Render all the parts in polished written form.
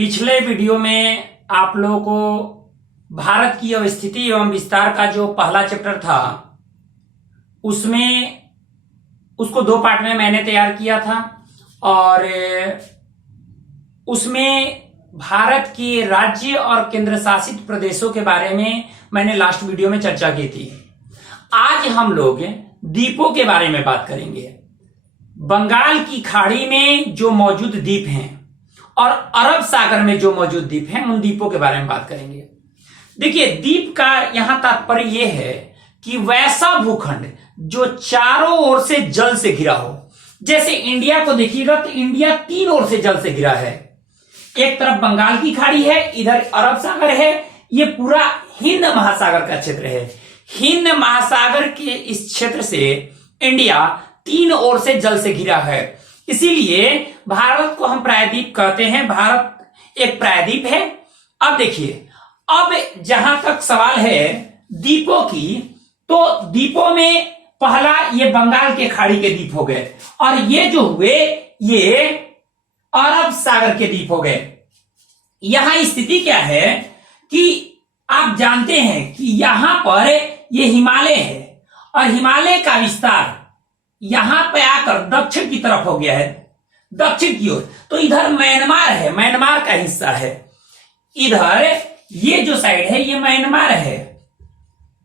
पिछले वीडियो में आप लोगों को भारत की अवस्थिति एवं विस्तार का जो पहला चैप्टर था उसमें उसको दो पार्ट में मैंने तैयार किया था और उसमें भारत के राज्य और केंद्र शासित प्रदेशों के बारे में मैंने लास्ट वीडियो में चर्चा की थी। आज हम लोग द्वीपों के बारे में बात करेंगे। बंगाल की खाड़ी में जो मौजूद द्वीप हैं और अरब सागर में जो मौजूद द्वीप हैं उन द्वीपों के बारे में बात करेंगे। देखिए, द्वीप का यहां तात्पर्य यह है कि वैसा भूखंड जो चारों ओर से जल से घिरा हो। जैसे इंडिया को देखिएगा तो इंडिया तीन ओर से जल से घिरा है। एक तरफ बंगाल की खाड़ी है, इधर अरब सागर है, ये पूरा हिंद महासागर का क्षेत्र है। हिंद महासागर के इस क्षेत्र से इंडिया तीन ओर से जल से घिरा है, इसीलिए भारत को हम प्रायद्वीप कहते हैं। भारत एक प्रायद्वीप है। अब देखिए, अब जहां तक सवाल है द्वीपों की, तो द्वीपों में पहला ये बंगाल के खाड़ी के द्वीप हो गए और ये जो हुए ये अरब सागर के द्वीप हो गए। यहां स्थिति क्या है कि आप जानते हैं कि यहां पर ये हिमालय है और हिमालय का विस्तार यहां पे आकर दक्षिण की तरफ हो गया है, दक्षिण की ओर। तो इधर म्यांमार है, म्यांमार का हिस्सा है। इधर ये जो साइड है ये म्यांमार है,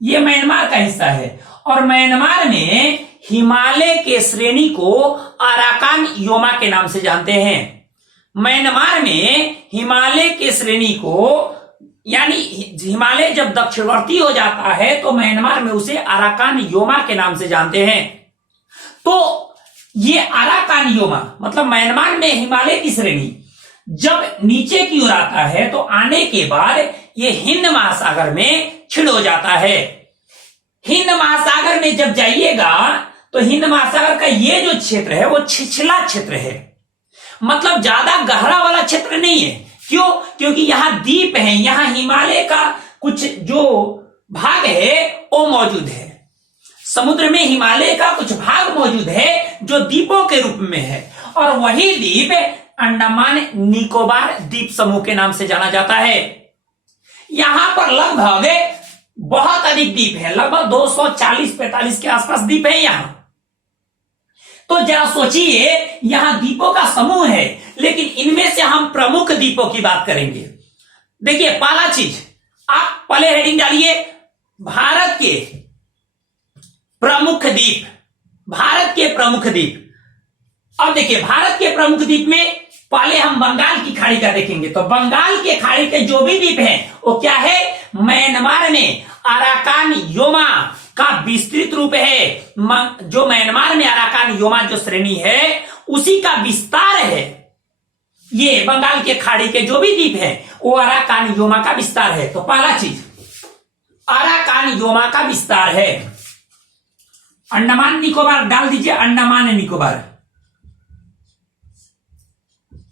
ये म्यांमार का हिस्सा है। और म्यांमार में हिमालय के श्रेणी को अराकान योमा के नाम से जानते हैं। म्यांमार में हिमालय के श्रेणी को, यानी हिमालय जब दक्षिणवर्ती हो जाता है तो म्यांमार में उसे अराकान योमा के नाम से जानते हैं। तो ये अराकान योमा मतलब म्यांमार में हिमालय की श्रेणी जब नीचे की ओर आता है तो आने के बाद ये हिंद महासागर में छिड़ हो जाता है। हिंद महासागर में जब जाइएगा तो हिंद महासागर का ये जो क्षेत्र है वो छिछला क्षेत्र है, मतलब ज्यादा गहरा वाला क्षेत्र नहीं है। क्यों? क्योंकि यहां द्वीप है, यहां हिमालय का कुछ जो भाग है वो मौजूद है। समुद्र में हिमालय का कुछ भाग मौजूद है जो द्वीपों के रूप में है और वही द्वीप अंडमान निकोबार द्वीप समूह के नाम से जाना जाता है। यहां पर लगभग बहुत अधिक द्वीप है, लगभग 240-45 के आसपास द्वीप है यहां। तो जरा सोचिए, यहां द्वीपों का समूह है, लेकिन इनमें से हम प्रमुख द्वीपों की बात करेंगे। देखिए, पहला चीज आप पहले हेडिंग डालिए, भारत के प्रमुख द्वीप, भारत के प्रमुख द्वीप। अब देखिए, भारत के प्रमुख द्वीप में पहले हम बंगाल की खाड़ी का देखेंगे। तो बंगाल के खाड़ी के जो भी द्वीप हैं वो क्या है? म्यांमार में अराकान योमा का विस्तृत रूप है। जो म्यांमार में अराकान योमा जो श्रेणी है उसी का विस्तार है। ये बंगाल के खाड़ी के जो भी द्वीप है वो अराकान योमा का विस्तार है। तो पहला चीज अराकान योमा का विस्तार है। अंडमान निकोबार डाल दीजिए, अंडमान निकोबार,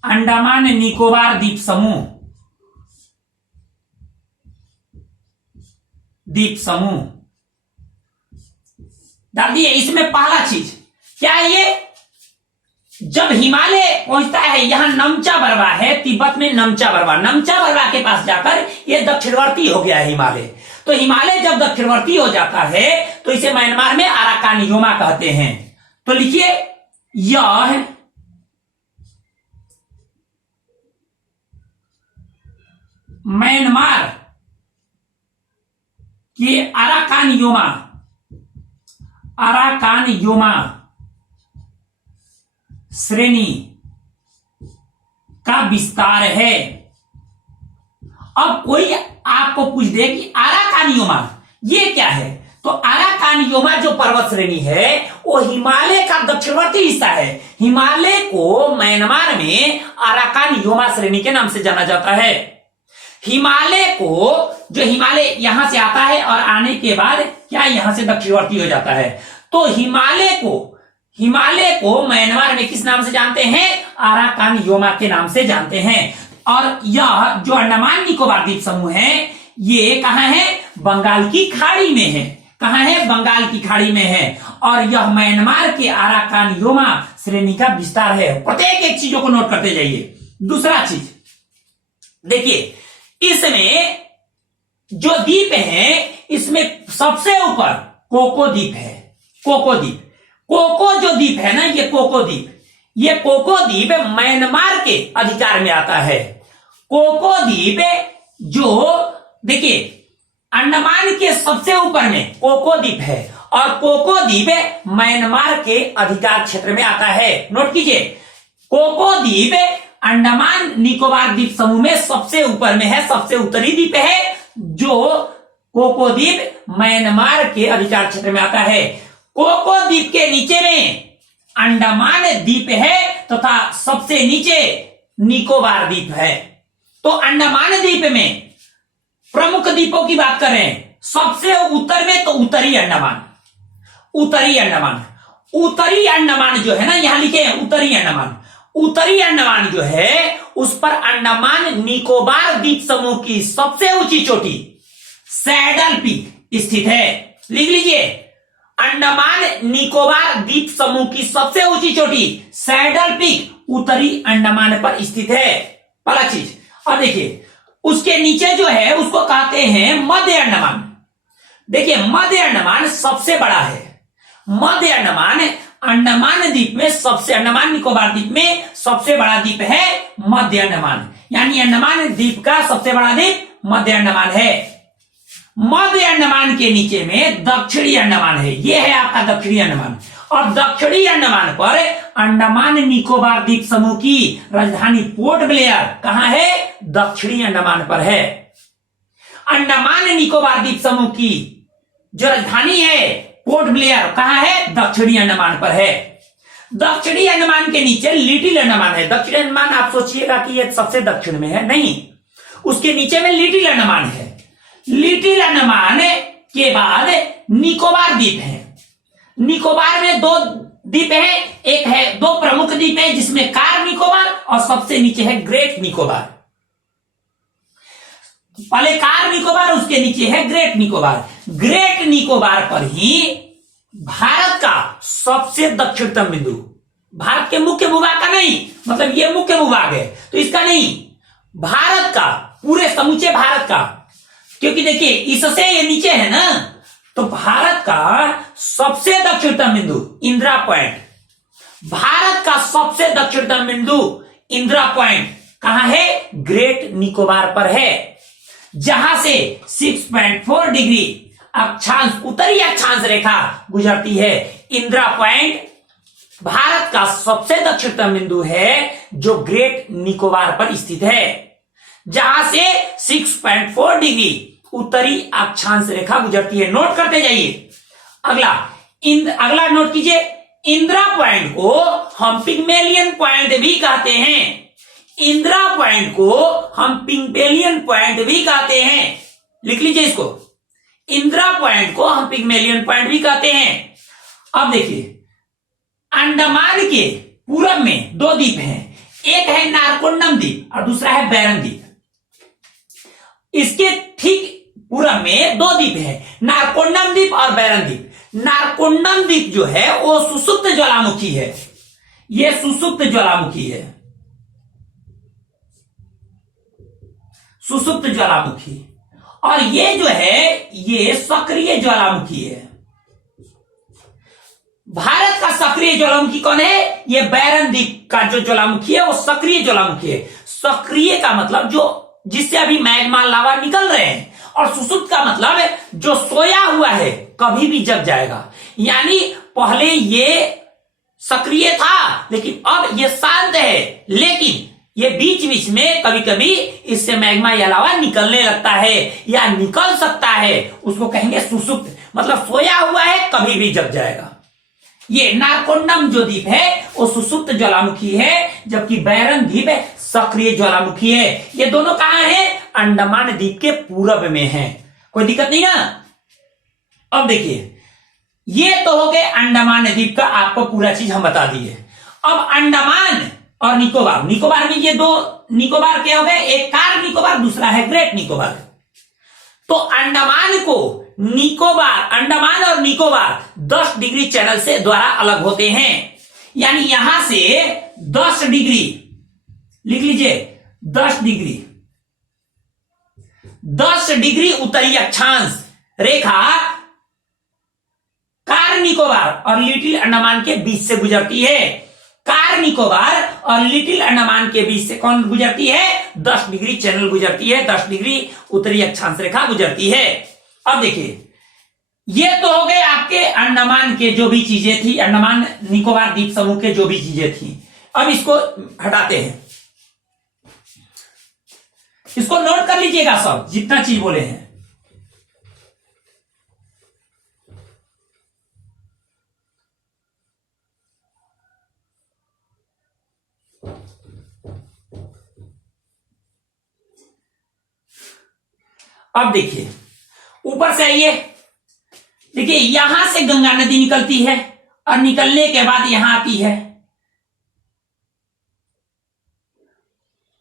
अंडमान निकोबार द्वीप समूह, द्वीप समूह डाल दिए। इसमें पहला चीज क्या है? ये जब हिमालय पहुंचता है, यहां नमचा बरवा है, तिब्बत में नमचा बरवा, नमचा बरवा के पास जाकर ये दक्षिणवर्ती हो गया है हिमालय। तो हिमालय जब दक्षिणवर्ती हो जाता है तो इसे म्यांमार में अराकान योमा कहते हैं। तो लिखिए, यह म्यांमार के अराकान योमा, अराकान योमा श्रेणी का विस्तार है। अब कोई आपको पूछ दे कि अराकान योमा ये क्या है, तो अराकान योमा जो पर्वत श्रेणी है वो हिमालय का दक्षिणवर्ती हिस्सा है। हिमालय को म्यांमार में अराकान योमा श्रेणी के नाम से जाना जाता है। हिमालय को, जो हिमालय यहां से आता है और आने के बाद क्या यहां से दक्षिणवर्ती हो जाता है, तो हिमालय को म्यांमार में किस नाम से जानते हैं? अराकान योमा के नाम से जानते हैं। और यह जो अंडमान निकोबार द्वीप समूह है ये कहां है? बंगाल की खाड़ी में है। कहां है? बंगाल की खाड़ी में है और यह म्यांमार के अराकान योमा श्रेणी का विस्तार है। प्रत्येक एक चीजों को नोट करते जाइए। दूसरा चीज, देखिए इसमें जो द्वीप है इसमें सबसे ऊपर कोको द्वीप है। कोको द्वीप, कोको जो द्वीप है ना, ये कोको द्वीप, ये कोको द्वीप म्यांमार के अधिकार में आता है। कोको द्वीप जो देखिए अंडमान के सबसे ऊपर में कोको द्वीप है और कोको द्वीप म्यांमार के अधिकार क्षेत्र में आता है। नोट कीजिए, कोको द्वीप अंडमान निकोबार द्वीप समूह में सबसे ऊपर में है, सबसे उत्तरी द्वीप है, जो कोको द्वीप म्यांमार के अधिकार क्षेत्र में आता है। कोको द्वीप के नीचे में अंडमान द्वीप है तथा सबसे नीचे निकोबार द्वीप है। तो अंडमान द्वीप में प्रमुख द्वीपों की बात करें, सबसे उत्तर में तो उत्तरी अंडमान, उत्तरी अंडमान, उत्तरी अंडमान जो है ना, यहां लिखे हैं उत्तरी अंडमान। उत्तरी अंडमान जो है उस पर अंडमान निकोबार द्वीप समूह की सबसे ऊंची चोटी सैडल पीक स्थित है। लिख लीजिए, अंडमान निकोबार द्वीप समूह की सबसे ऊंची चोटी सैडल पीक उत्तरी अंडमान पर स्थित है। पहला चीज। अब देखिए उसके नीचे जो है उसको कहते हैं मध्य अंडमान। देखिए मध्य अंडमान सबसे बड़ा है। मध्य अंडमान अंडमान द्वीप में सबसे, अंडमान निकोबार द्वीप में सबसे बड़ा द्वीप है मध्य अंडमान, यानी अंडमान द्वीप का सबसे बड़ा द्वीप मध्य अंडमान है। मध्य अंडमान के नीचे में दक्षिणी अंडमान है, यह है आपका दक्षिणी अंडमान। और दक्षिणी अंडमान पर अंडमान निकोबार द्वीप समूह की राजधानी पोर्ट ब्लेयर कहां है? दक्षिणी अंडमान पर है। अंडमान निकोबार द्वीप समूह की जो राजधानी है पोर्ट ब्लेयर कहां है? दक्षिणी अंडमान पर है। दक्षिणी अंडमान के नीचे लिटिल अंडमान है। दक्षिणी अंडमान आप सोचिएगा कि ये सबसे दक्षिण में है, नहीं, उसके नीचे में लिटिल अंडमान है। लिटिल अंडमान के बाद निकोबार द्वीप है। निकोबार में दो द्वीप है, एक है, दो प्रमुख द्वीप है जिसमें कार निकोबार और सबसे नीचे है ग्रेट निकोबार। पहले कार निकोबार, उसके नीचे है ग्रेट निकोबार। ग्रेट निकोबार पर ही भारत का सबसे दक्षिणतम बिंदु, भारत के मुख्य भूभाग का नहीं, मतलब ये मुख्य भूभाग है तो इसका नहीं, भारत का, पूरे समूचे भारत का, क्योंकि देखिए इससे ये नीचे है ना, तो भारत का सबसे दक्षिणतम बिंदु इंदिरा पॉइंट, भारत का सबसे दक्षिणतम बिंदु इंदिरा पॉइंट कहां है? ग्रेट निकोबार पर है, जहां से 6.4 डिग्री अक्षांश, उत्तरी अक्षांश रेखा गुजरती है। इंदिरा पॉइंट भारत का सबसे दक्षिणतम बिंदु है जो ग्रेट निकोबार पर स्थित है, जहां से 6.4 डिग्री उत्तरी अक्षांश रेखा गुजरती है। नोट करते जाइए। अगला नोट कीजिए, इंदिरा पॉइंट को हम पिग्मेलियन पॉइंट भी कहते हैं। इंदिरा पॉइंट को हम पिग्मेलियन पॉइंट भी कहते हैं, लिख लीजिए इसको, इंदिरा पॉइंट को हम पिग्मेलियन पॉइंट भी कहते हैं। अब देखिए अंडमान के पूरब में दो द्वीप हैं, एक है नारकोंडम द्वीप और दूसरा है बैरन द्वीप। इसके ठीक पूरब में दो द्वीप है, नारकोंडम द्वीप और बैरन द्वीप। नारकोंडम द्वीप जो है वो सुसुप्त ज्वालामुखी है, ये सुसुप्त ज्वालामुखी है, सुसुप्त ज्वालामुखी, और ये जो है ये सक्रिय ज्वालामुखी है। भारत का सक्रिय ज्वालामुखी कौन है? ये बैरन द्वीप का जो ज्वालामुखी है वो सक्रिय ज्वालामुखी है। सक्रिय का मतलब जो जिससे अभी मैग्मा लावा निकल रहे हैं, और सुसुप्त का मतलब है जो सोया हुआ है कभी भी जग जाएगा। यानी पहले ये सक्रिय था लेकिन अब ये शांत है, लेकिन ये बीच बीच में कभी कभी इससे मैग्मा या लावा निकलने लगता है या निकल सकता है, उसको कहेंगे सुसुप्त, मतलब सोया हुआ है कभी भी जग जाएगा। ये नारकोंडम जो द्वीप है वो सुसुप्त ज्वालामुखी है, जबकि बैरन द्वीप सक्रिय ज्वालामुखी है। ये दोनों कहां है? अंडमान द्वीप के पूरब में है। कोई दिक्कत नहीं ना। अब देखिए ये तो हो गए अंडमान द्वीप का, आपको पूरा चीज हम बता दिए। अब अंडमान और निकोबार, निकोबार में ये दो निकोबार क्या हो गए? एक कार निकोबार, दूसरा है ग्रेट निकोबार। तो अंडमान को निकोबार, अंडमान और निकोबार 10 डिग्री चैनल से द्वारा अलग होते हैं। यानी यहां से 10 डिग्री, लिख लीजिए 10 डिग्री 10 डिग्री उत्तरी अक्षांश रेखा कार निकोबार और लिटिल अंडमान के बीच से गुजरती है। कार निकोबार और लिटिल अंडमान के बीच से कौन गुजरती है? 10 डिग्री चैनल गुजरती है, 10 डिग्री उत्तरी अक्षांश रेखा गुजरती है। अब देखिए, ये तो हो गए आपके अंडमान के जो भी चीजें थी, अंडमान निकोबार द्वीप समूह के जो भी चीजें थी। अब इसको हटाते हैं, इसको नोट कर लीजिएगा सब, जितना चीज बोले हैं। अब देखिए, ऊपर से आइए, देखिए यहां से गंगा नदी निकलती है और निकलने के बाद यहां आती है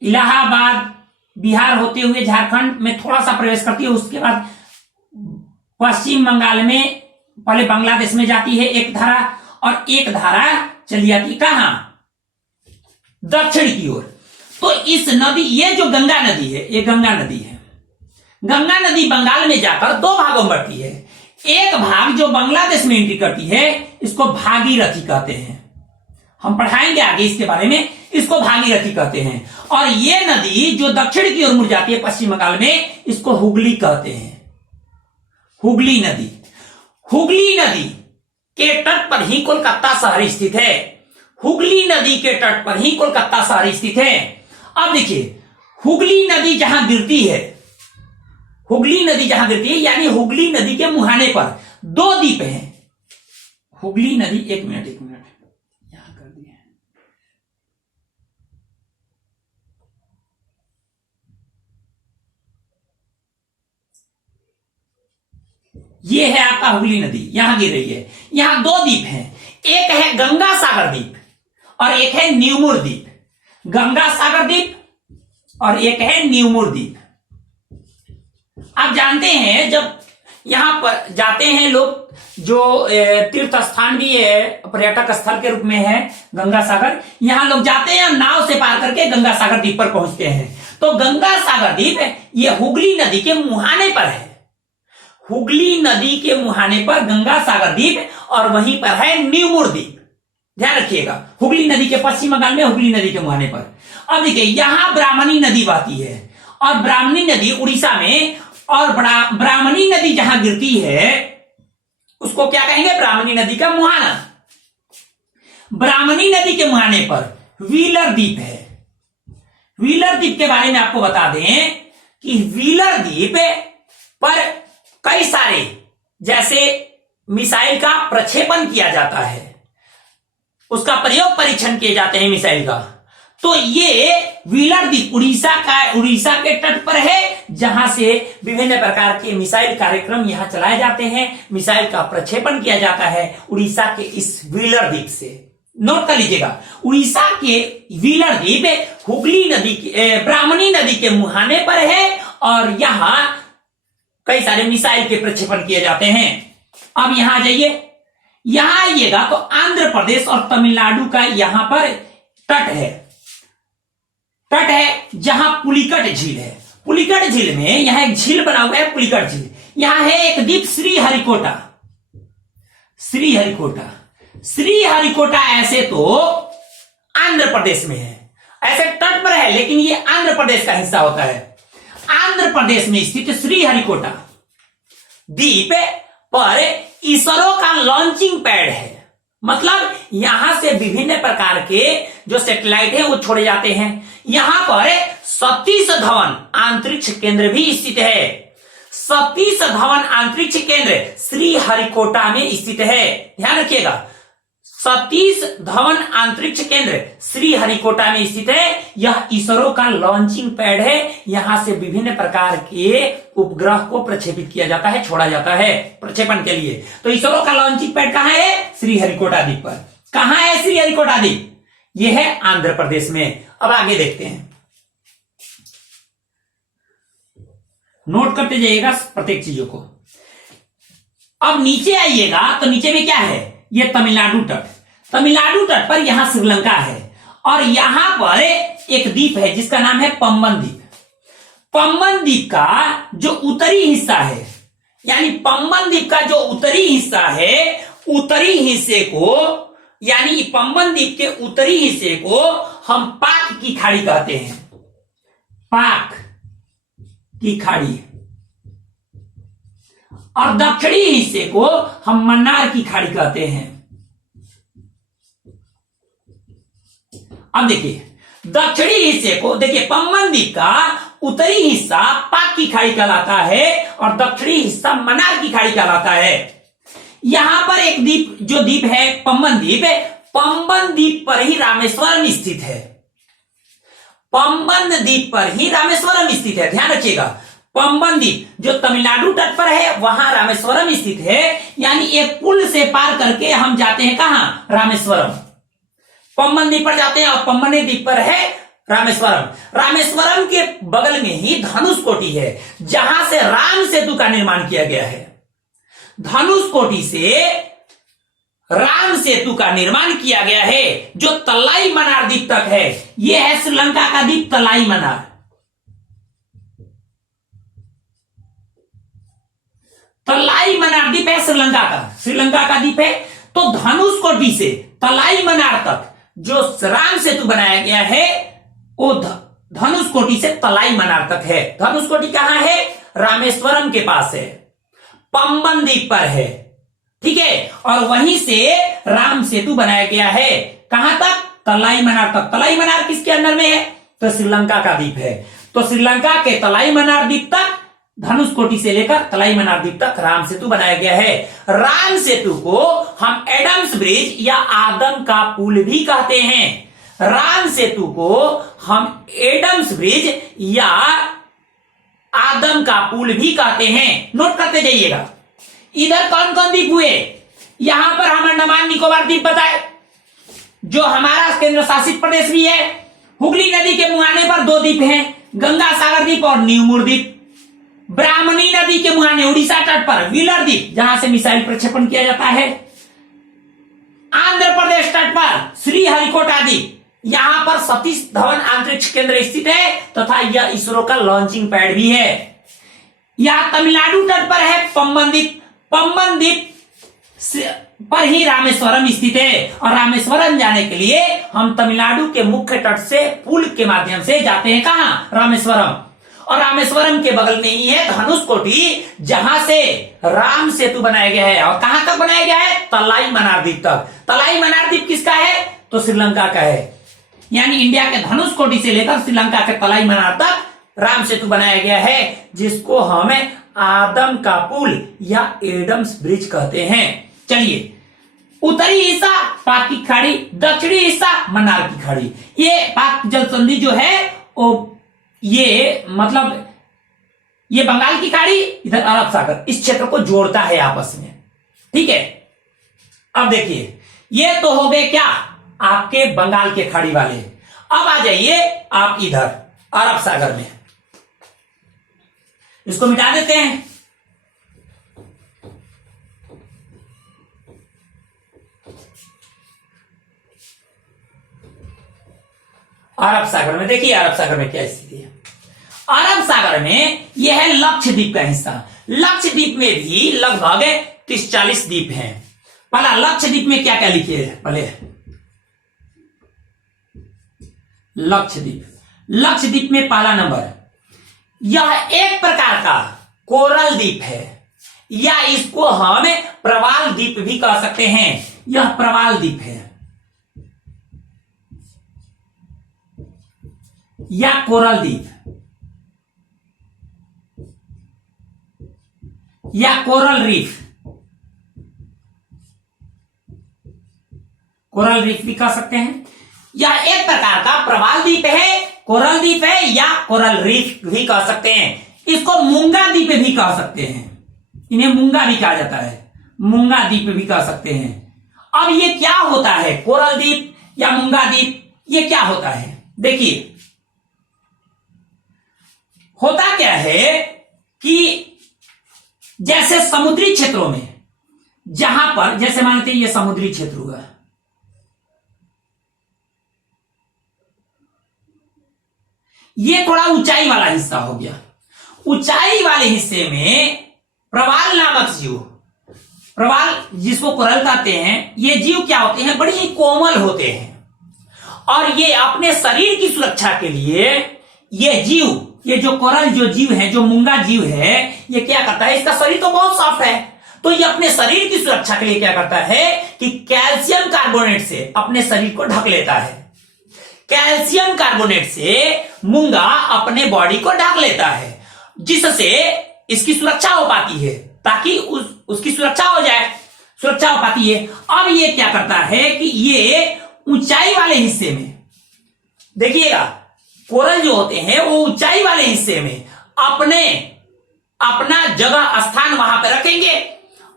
इलाहाबाद, बिहार होते हुए झारखंड में थोड़ा सा प्रवेश करती है। उसके बाद पश्चिम बंगाल में, पहले बांग्लादेश में जाती है एक धारा, और एक धारा चली जाती कहां? दक्षिण की ओर। तो इस नदी, ये जो गंगा नदी है, ये गंगा नदी है। गंगा नदी बंगाल में जाकर दो भागों में बढ़ती है। एक भाग जो बांग्लादेश में एंट्री करती है, इसको भागीरथी कहते हैं। हम पढ़ाएंगे आगे इसके बारे में, इसको भागीरथी कहते हैं। और ये नदी जो दक्षिण की ओर मुड़ जाती है पश्चिम बंगाल में, इसको हुगली कहते हैं। हुगली नदी। हुगली नदी के तट पर ही कोलकाता शहर स्थित है। हुगली नदी के तट पर ही कोलकाता शहर स्थित है। अब देखिए, हुगली नदी जहां गिरती है, हुगली नदी जहां गिरती है, यानी हुगली नदी के मुहाने पर दो द्वीप हैं। हुगली नदी, एक मिनट यहां कर दिए, ये है आपका हुगली नदी, यहां गिर रही है। यहां दो द्वीप हैं, एक है गंगा सागर द्वीप और एक है न्यूमुर द्वीप। गंगा सागर द्वीप और एक है न्यूमुर द्वीप। आप जानते हैं, जब यहां पर जाते हैं लोग, जो तीर्थ स्थान भी है, पर्यटक स्थल के रूप में है गंगा सागर, यहां लोग जाते हैं नाव से पार करके गंगा सागर द्वीप पर पहुंचते हैं। तो गंगा सागर द्वीप ये हुगली नदी के मुहाने पर है। हुगली नदी के मुहाने पर गंगा सागर द्वीप, और वहीं पर है न्यूमुर द्वीप। ध्यान रखिएगा, हुगली नदी के पश्चिम बंगाल में, हुगली नदी के मुहाने पर। अब देखिए, यहां ब्राह्मणी नदी बहती है, और ब्राह्मणी नदी उड़ीसा में, और ब्राह्मणी नदी जहां गिरती है उसको क्या कहेंगे? ब्राह्मणी नदी का मुहाना। ब्राह्मणी नदी के मुहाने पर व्हीलर द्वीप है। व्हीलर द्वीप के बारे में आपको बता दें कि व्हीलर द्वीप पर कई सारे, जैसे मिसाइल का प्रक्षेपण किया जाता है, उसका प्रयोग परीक्षण किए जाते हैं मिसाइल का। तो ये व्हीलर द्वीप उड़ीसा के तट पर है, जहां से विभिन्न प्रकार के मिसाइल कार्यक्रम यहां चलाए जाते हैं, मिसाइल का प्रक्षेपण किया जाता है उड़ीसा के इस व्हीलर द्वीप से। नोट कर लीजिएगा, उड़ीसा के व्हीलर द्वीप हुगली नदी ब्राह्मणी नदी के मुहाने पर है, और यहां कई सारे मिसाइल के प्रक्षेपण किए जाते हैं। अब यहां आ जाइए, यहां आइएगा तो आंध्र प्रदेश और तमिलनाडु का यहां पर तट है जहां पुलिकट झील है। पुलिकट झील में यहां एक झील बना हुआ है, पुलिकट झील। यहां है एक द्वीप श्रीहरिकोटा। श्रीहरिकोटा ऐसे तो आंध्र प्रदेश में है, ऐसे तट पर है, लेकिन ये आंध्र प्रदेश का हिस्सा होता है। आंध्र प्रदेश में स्थित श्रीहरिकोटा द्वीप पर इसरो का लॉन्चिंग पैड है। मतलब यहां से विभिन्न प्रकार के जो सैटेलाइट है वो छोड़े जाते हैं। यहां पर सतीश धवन अंतरिक्ष केंद्र भी स्थित है। सतीश धवन अंतरिक्ष केंद्र श्रीहरिकोटा में स्थित है। ध्यान रखिएगा, सतीश धवन अंतरिक्ष केंद्र श्रीहरिकोटा में स्थित है। यह इसरो का लॉन्चिंग पैड है। यहां से विभिन्न प्रकार के उपग्रह को प्रक्षेपित किया जाता है, छोड़ा जाता है प्रक्षेपण के लिए। तो इसरो का लॉन्चिंग पैड कहां है? श्रीहरिकोटा द्वीप पर। कहां है श्रीहरिकोटा द्वीप? यह है आंध्र प्रदेश में। अब आगे देखते हैं, नोट करते जाइएगा प्रत्येक चीजों को। अब नीचे आइएगा तो नीचे में क्या है? यह तमिलनाडु तट। तमिलनाडु तट पर यहां श्रीलंका है, और यहां पर एक द्वीप है जिसका नाम है पंबन द्वीप। पंबन द्वीप का जो उत्तरी हिस्सा है, यानी पंबन द्वीप का जो उत्तरी हिस्सा है, उत्तरी हिस्से को, यानी पंबन द्वीप के उत्तरी हिस्से को हम पाक की खाड़ी कहते हैं। पाक की खाड़ी। और दक्षिणी हिस्से को हम मन्नार की खाड़ी कहते हैं। अब देखिए दक्षिणी हिस्से को, देखिए पंबन द्वीप का उत्तरी हिस्सा पाक की खाड़ी कहलाता है और दक्षिणी हिस्सा मन्नार की खाड़ी कहलाता है। यहां पर एक द्वीप, जो द्वीप है पंबन द्वीप, पंबन द्वीप पर ही रामेश्वरम स्थित है। पंबन द्वीप पर ही रामेश्वरम स्थित है, ध्यान रखिएगा। पंबन द्वीप जो तमिलनाडु तट पर है वहां रामेश्वरम स्थित है, यानी एक पुल से पार करके हम जाते हैं कहां? रामेश्वरम। पंबन द्वीप पर जाते हैं और पंबन द्वीप पर है रामेश्वरम। रामेश्वरम के बगल में ही धनुषकोटी है, जहां से राम सेतु का निर्माण किया गया है। धनुषकोटी से राम सेतु का निर्माण किया गया है, जो तलाई मनार द्वीप तक है। यह है श्रीलंका का द्वीप तलाई मनार। तलाई मनार द्वीप है श्रीलंका का द्वीप है। तो धनुषकोटी से तलाई मनार तक जो राम सेतु बनाया गया है वो धनुषकोटी से तलाई मनार तक है। धनुषकोटी कहां है? रामेश्वरम के पास है, पंबन द्वीप पर है, ठीक है। और वहीं से राम सेतु बनाया गया है, कहां तक? तलाई मनार तक। तलाई मनार किसके अंदर में है? तो श्रीलंका का द्वीप है। तो श्रीलंका के तलाई मनार द्वीप तक, धनुषकोटी से लेकर तलाई मनार द्वीप तक राम सेतु बनाया गया है। राम सेतु को हम एडम्स ब्रिज या आदम का पुल भी कहते हैं। राम सेतु को हम एडम्स ब्रिज या आदम का पुल भी कहते हैं। नोट करते जाइएगा। इधर कौन कौन द्वीप हुए? यहां पर हम अंडमान निकोबार द्वीप बताए, जो हमारा केंद्र शासित प्रदेश भी है। हुगली नदी के मुहाने पर 2 द्वीप हैं, गंगा सागर द्वीप और न्यूमूर द्वीप। ब्राह्मणी नदी के मुहाने उड़ीसा तट पर व्हीलर द्वीप, जहां से मिसाइल प्रक्षेपण किया जाता है। आंध्र प्रदेश तट पर श्रीहरिकोटा द्वीप, यहां पर सतीश धवन अंतरिक्ष केंद्र स्थित है तथा यह इसरो का लॉन्चिंग पैड भी है। यहां तमिलनाडु तट पर है पंबन द्वीप। पंबन द्वीप पर ही रामेश्वरम स्थित है और रामेश्वरम जाने के लिए हम तमिलनाडु के मुख्य तट से पुल के माध्यम से जाते हैं। कहां? रामेश्वरम। और रामेश्वरम के बगल में ही है धनुषकोटी, जहां से राम सेतु बनाया गया है। और कहां तक बनाया गया है? तलाई मनार द्वीप तक। तलाई मनार द्वीप किसका है? तो श्रीलंका का है। यानी इंडिया के धनुषकोटी से लेकर श्रीलंका के तलाई मनार तक राम सेतु बनाया गया है, जिसको हमें आदम का पुल या एडम्स ब्रिज कहते हैं। चलिए, उत्तरी हिस्सा पाक की खाड़ी, दक्षिणी हिस्सा मन्नार की खाड़ी। ये पाक जल संधि जो है वो ये मतलब ये बंगाल की खाड़ी, इधर अरब सागर, इस क्षेत्र को जोड़ता है आपस में, ठीक है। अब देखिए, ये तो हो गए क्या? आपके बंगाल के खाड़ी वाले। अब आ जाइए आप इधर अरब सागर में, इसको मिटा देते हैं। अरब सागर में देखिए, अरब सागर में क्या स्थिति है। अरब सागर में यह है लक्षद्वीप का हिस्सा। लक्षद्वीप में भी लगभग 30-40 द्वीप हैं। पहला लक्षद्वीप में क्या क्या लिखिए पहले। लक्षद्वीप में पहला नंबर, यह एक प्रकार का कोरल द्वीप है, या इसको हम प्रवाल द्वीप भी कह सकते हैं। यह प्रवाल द्वीप है या कोरल द्वीप या कोरल रीफ, कोरल रीफ भी कह सकते हैं। यह एक प्रकार का प्रवाल द्वीप है, कोरल द्वीप है या कोरल रीफ भी कह सकते हैं। इसको मूंगा द्वीप भी कह सकते हैं, इन्हें मूंगा भी कहा जाता है, मूंगा द्वीप भी कह सकते हैं। अब ये क्या होता है, कोरल द्वीप या मूंगा द्वीप, ये क्या होता है? देखिए, होता क्या है कि जैसे समुद्री क्षेत्रों में, जहां पर जैसे मानते हैं ये समुद्री क्षेत्र हुआ, ये थोड़ा ऊंचाई वाला हिस्सा हो गया। ऊंचाई वाले हिस्से में प्रवाल नामक जीव, प्रवाल जिसको कोरल कहते हैं, ये जीव क्या होते हैं, बड़ी ही कोमल होते हैं और ये अपने शरीर की सुरक्षा के लिए ये जीव, ये जो कोरल जो जीव है, जो मूंगा जीव है, ये क्या करता है, इसका शरीर तो बहुत सॉफ्ट है, तो ये अपने शरीर की सुरक्षा के लिए क्या करता है कि कैल्शियम कार्बोनेट से अपने शरीर को ढक लेता है। कैल्शियम कार्बोनेट से मूंगा अपने बॉडी को ढक लेता है, जिससे इसकी सुरक्षा हो पाती है, ताकि उसकी सुरक्षा हो जाए, सुरक्षा हो पाती है। अब ये क्या करता है कि ये ऊंचाई वाले हिस्से में, देखिएगा कोरल जो होते हैं वो ऊंचाई वाले हिस्से में अपना जगह स्थान वहां पर रखेंगे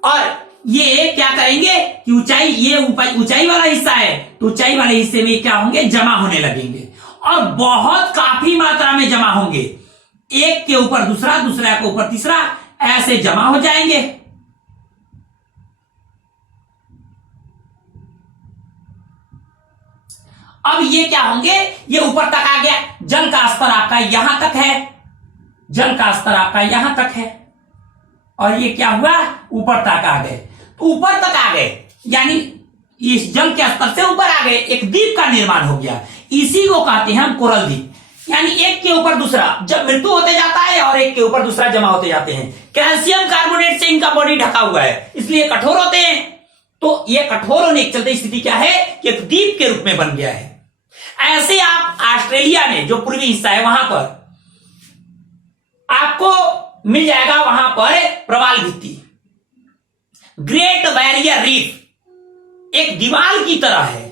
और ये क्या करेंगे कि ऊंचाई वाला हिस्सा है, तो ऊंचाई वाले हिस्से में क्या होंगे, जमा होने लगेंगे और बहुत काफी मात्रा में जमा होंगे, एक के ऊपर दूसरा, दूसरा के ऊपर तीसरा, ऐसे जमा हो जाएंगे। अब ये क्या होंगे, ये ऊपर तक आ गया, जल का स्तर आपका यहां तक है, जल का स्तर आपका यहां तक है और ये क्या हुआ, ऊपर तक आ गए। तो ऊपर तक आ गए यानी इस जल के स्तर से ऊपर आ गए, एक द्वीप का निर्माण हो गया। इसी को कहते हैं हम कोरल द्वीप, यानी एक के ऊपर दूसरा जब मृत्यु होते जाता है और एक के ऊपर दूसरा जमा होते जाते हैं। कैल्शियम कार्बोनेट से इनका बॉडी ढका हुआ है, इसलिए कठोर होते हैं। तो ये कठोर होने के चलते स्थिति क्या है कि एक द्वीप के रूप में बन गया है। ऐसे आप ऑस्ट्रेलिया में जो पूर्वी हिस्सा है वहां पर आपको मिल जाएगा, वहां पर प्रवाल भित्ति, ग्रेट बैरियर रीफ एक दीवार की तरह है,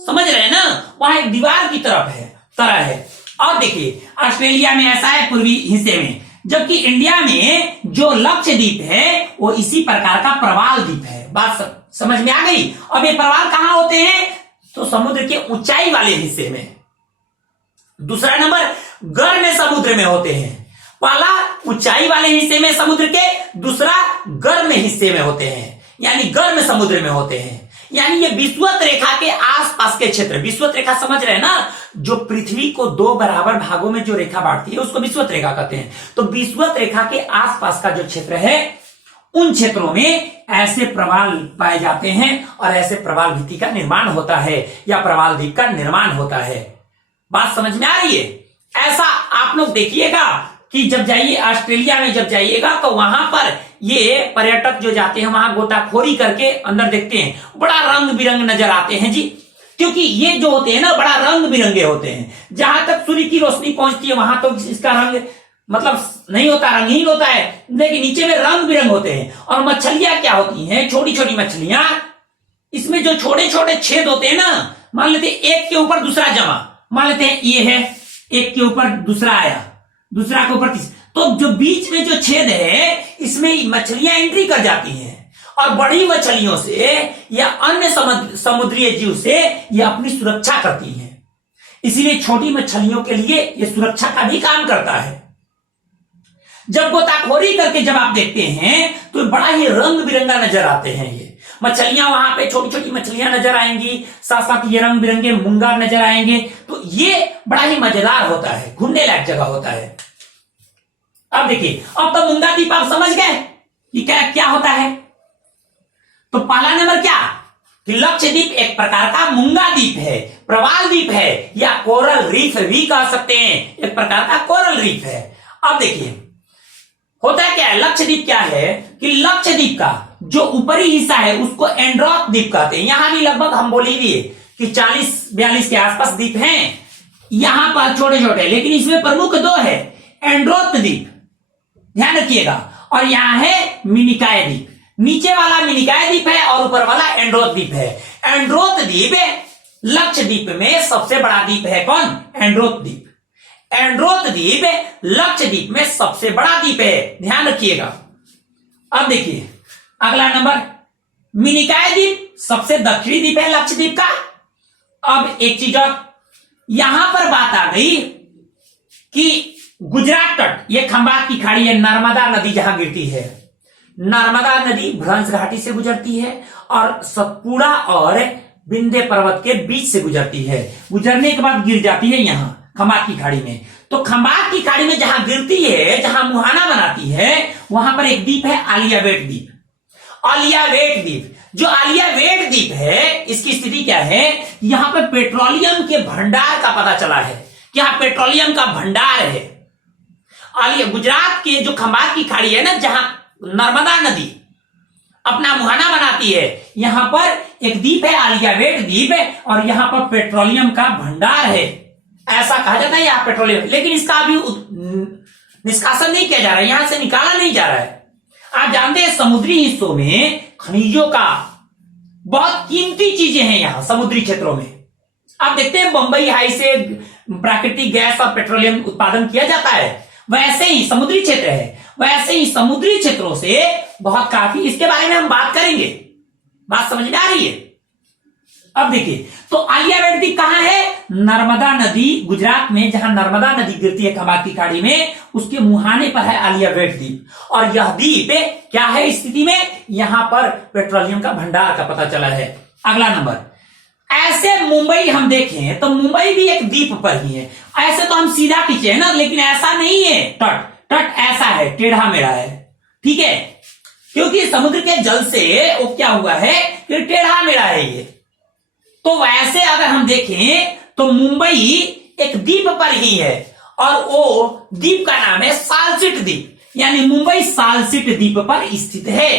समझ रहे हैं ना, वहां एक दीवार की तरह है। और देखिए ऑस्ट्रेलिया में ऐसा है पूर्वी हिस्से में, जबकि इंडिया में जो लक्षद्वीप है वो इसी प्रकार का प्रवाल द्वीप है। बात समझ में आ गई। अब ये प्रवाल कहां होते हैं, तो समुद्र के ऊंचाई वाले हिस्से में। दूसरा नंबर गर्म समुद्र में होते हैं, पहला ऊंचाई वाले हिस्से में समुद्र के, दूसरा गर्म हिस्से में होते हैं, यानी गर्म समुद्र में होते हैं। यानी ये विषुवत रेखा के आसपास के क्षेत्र, विषुवत रेखा समझ रहे हैं ना, जो पृथ्वी को दो बराबर भागों में जो रेखा बांटती है उसको विषुवत रेखा कहते हैं। तो विषुवत रेखा के आसपास का जो क्षेत्र है उन क्षेत्रों में ऐसे प्रवाल पाए जाते हैं और ऐसे प्रवाल भित्ति का निर्माण होता है या प्रवाल द्वीप का निर्माण होता है। बात समझ में आ रही है। ऐसा आप लोग देखिएगा कि जब जाइए ऑस्ट्रेलिया में, जब जाइएगा तो वहां पर ये पर्यटक जो जाते हैं वहां गोताखोरी करके अंदर देखते हैं, बड़ा रंग बिरंग नजर आते हैं जी, क्योंकि ये जो होते हैं ना बड़ा रंग बिरंगे होते हैं। जहां तक सूर्य की रोशनी पहुंचती है वहां तो इसका रंग मतलब नहीं होता, रंगहीन होता है, लेकिन नीचे में रंग बिरंग होते हैं। और मछलियां क्या होती हैं, छोटी छोटी मछलियां, इसमें जो छोटे छोटे छेद होते हैं ना, मान लेते हैं एक के ऊपर दूसरा जमा, मान लेते हैं ये है, एक के ऊपर दूसरा आया, दूसरा के ऊपर तीसरा, तो जो बीच में जो छेद है इसमें मछलियां एंट्री कर जाती हैं और बड़ी मछलियों से या अन्य समुद्रीय जीव से ये अपनी सुरक्षा करती हैं। इसीलिए छोटी मछलियों के लिए ये सुरक्षा का भी काम करता है। जब गोताखोरी करके जब आप देखते हैं तो बड़ा ही रंग बिरंगा नजर आते हैं ये मछलियां, वहां पे छोटी छोटी मछलियां नजर आएंगी, साथ साथ ये रंग बिरंगे मूंगा नजर आएंगे। तो ये बड़ा ही मजेदार होता है, घूमने लायक जगह होता है। अब देखिए, अब तो मूंगा द्वीप आप समझ गए कि क्या होता है। तो पहला नंबर क्या कि लक्षद्वीप एक प्रकार का मूंगा द्वीप है, प्रवाल द्वीप है, या कोरल रीफ भी कह सकते हैं, एक प्रकार का कोरल रीफ है। अब देखिए होता है क्या है, लक्षद्वीप क्या है कि लक्षद्वीप का जो ऊपरी हिस्सा है उसको एंड्रोथ द्वीप कहते हैं। यहां भी लगभग हम बोल ही दिए कि 40-42 के आसपास द्वीप हैं यहां पर छोटे छोटे, लेकिन इसमें प्रमुख दो है, एंड्रोथ द्वीप ध्यान रखिएगा, और यहां है मिनिकॉय द्वीप। नीचे वाला मिनिकॉय द्वीप है और ऊपर वाला एंड्रोथ द्वीप है। एंड्रोथ द्वीप लक्षद्वीप में सबसे बड़ा द्वीप है कौन, एंड्रोथ द्वीप। एंड्रोथ द्वीप लक्षद्वीप में सबसे बड़ा द्वीप है, ध्यान रखिएगा। अब देखिए अगला नंबर, मिनिकॉय द्वीप सबसे दक्षिणी द्वीप है लक्षद्वीप का। अब एक चीज और यहां पर बात आ गई कि गुजरात तट, ये खंबात की खाड़ी है, नर्मदा नदी जहां गिरती है, नर्मदा नदी भ्रंश घाटी से गुजरती है और सतपुड़ा और विंध्य पर्वत के बीच से गुजरती है। गुजरने के बाद गिर जाती है यहां, खंबात की खाड़ी में। तो खंबात की खाड़ी में जहां गिरती है, जहां मुहाना बनाती है, वहां पर एक द्वीप है आलियावेट द्वीप। आलियावेट द्वीप, जो आलियावेट द्वीप है, इसकी स्थिति क्या है, यहां पर पेट्रोलियम के भंडार का पता चला है कि यहां पेट्रोलियम का भंडार है। गुजरात के जो खंबात की खाड़ी है ना, जहां नर्मदा नदी अपना मुहाना बनाती है, यहां पर एक द्वीप है आलियावेट द्वीप है, और यहां पर पेट्रोलियम का भंडार है, ऐसा कहा जाता है यहां पेट्रोलियम। लेकिन इसका अभी निष्कासन नहीं किया जा रहा है, यहां से निकाला नहीं जा रहा है। आप जानते हैं समुद्री हिस्सों में खनिजों का बहुत कीमती चीजें हैं यहां समुद्री क्षेत्रों में। आप देखते हैं बंबई हाई से प्राकृतिक गैस और पेट्रोलियम उत्पादन किया जाता है, वैसे ही समुद्री क्षेत्र है, वैसे ही समुद्री क्षेत्रों से बहुत काफी, इसके बारे में हम बात करेंगे। बात समझ में आ रही है? अब देखिए, तो आलियावेट द्वीप कहां है, नर्मदा नदी, गुजरात में जहां नर्मदा नदी गिरती है खंबात की खाड़ी में, उसके मुहाने पर है आलियावेट द्वीप। और यह द्वीप क्या है स्थिति में, यहां पर पेट्रोलियम का भंडार का पता चला है। अगला नंबर, ऐसे मुंबई हम देखें तो मुंबई भी एक द्वीप पर ही है। ऐसे तो हम सीधा खींचे है ना, लेकिन ऐसा नहीं है, तट तट ऐसा है, टेढ़ा मेढ़ा है, ठीक है, क्योंकि समुद्र के जल से वो क्या हुआ है कि टेढ़ा मेढ़ा है ये। तो वैसे अगर हम देखें तो मुंबई एक द्वीप पर ही है, और वो द्वीप का नाम है सालसेट द्वीप, यानी मुंबई सालसेट द्वीप पर स्थित है।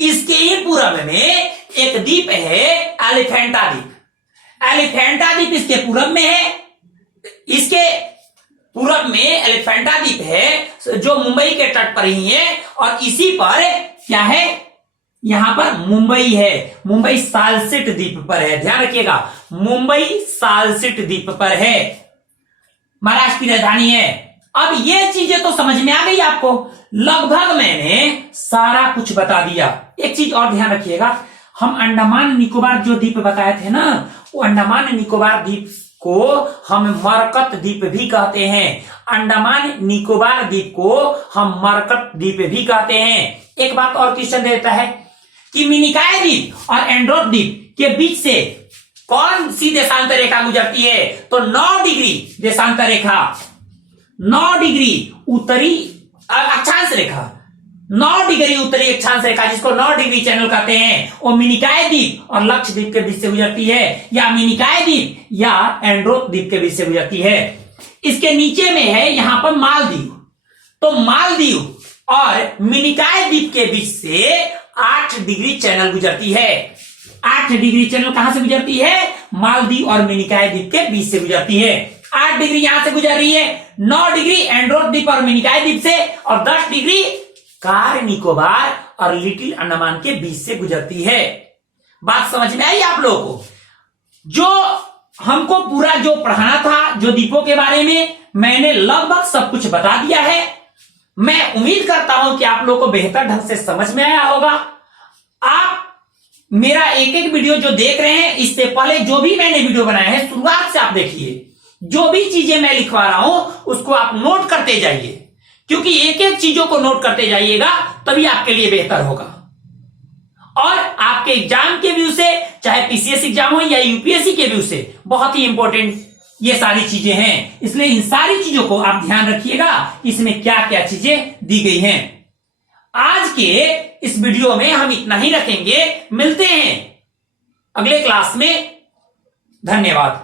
इसके ही पूर्व में एक द्वीप है एलिफेंटा द्वीप। एलिफेंटा द्वीप इसके पूर्व में है, इसके पूर्व में एलिफेंटा द्वीप है जो मुंबई के तट पर ही है, और इसी पर क्या है, यहां पर मुंबई है, मुंबई सालसेट द्वीप पर है, ध्यान रखिएगा, मुंबई सालसेट द्वीप पर है, महाराष्ट्र की राजधानी है। अब ये चीजें तो समझ में आ गई आपको, लगभग मैंने सारा कुछ बता दिया। एक चीज और ध्यान रखिएगा, हम अंडमान निकोबार जो द्वीप बताए थे ना, वो अंडमान निकोबार द्वीप को हम मरकत द्वीप भी कहते हैं। अंडमान निकोबार द्वीप को हम मरकत द्वीप भी कहते हैं। एक बात और क्वेश्चन देता है कि मिनिकॉय द्वीप और एंड्रोथ द्वीप के बीच से कौन सी देशांतर रेखा गुजरती है, तो 9 डिग्री देशांतर रेखा, 9 डिग्री उत्तरी अक्षांश रेखा, 9 डिग्री उत्तरी अक्षांश रेखा, जिसको 9 डिग्री चैनल कहते हैं, वो मिनिकॉय द्वीप और लक्षद्वीप के बीच से गुजरती है, या मिनिकॉय द्वीप या एंड्रोथ द्वीप के बीच से गुजरती है। इसके नीचे में है यहां पर मालदीव, तो मालदीव और मिनिकॉय द्वीप के बीच से 8 डिग्री चैनल गुजरती है। 8 डिग्री चैनल कहां से गुजरती है, मालदीव और मिनिकॉय द्वीप के बीच से गुजरती है। 8 डिग्री यहां से गुजर रही है, 9 डिग्री एंड्रोथ द्वीप और मिनिकॉय द्वीप से, और 10 डिग्री कार निकोबार और लिटिल अंडमान के बीच से गुजरती है। बात समझ में आई आप लोगों को? जो हमको पूरा जो पढ़ाना था, जो द्वीपों के बारे में, मैंने लगभग सब कुछ बता दिया है। मैं उम्मीद करता हूं कि आप लोगों को बेहतर ढंग से समझ में आया होगा। आप मेरा एक एक वीडियो जो देख रहे हैं, इससे पहले जो भी मैंने वीडियो बनाए हैं, शुरुआत से आप देखिए, जो भी चीजें मैं लिखवा रहा हूं उसको आप नोट करते जाइए, क्योंकि एक एक चीजों को नोट करते जाइएगा तभी आपके लिए बेहतर होगा। और आपके एग्जाम के व्यू से, चाहे पीसीएस एग्जाम हो या यूपीएससी के व्यू से, बहुत ही इंपॉर्टेंट ये सारी चीजें हैं। इसलिए इन सारी चीजों को आप ध्यान रखिएगा, इसमें क्या क्या चीजें दी गई हैं। आज के इस वीडियो में हम इतना ही रखेंगे, मिलते हैं अगले क्लास में। धन्यवाद।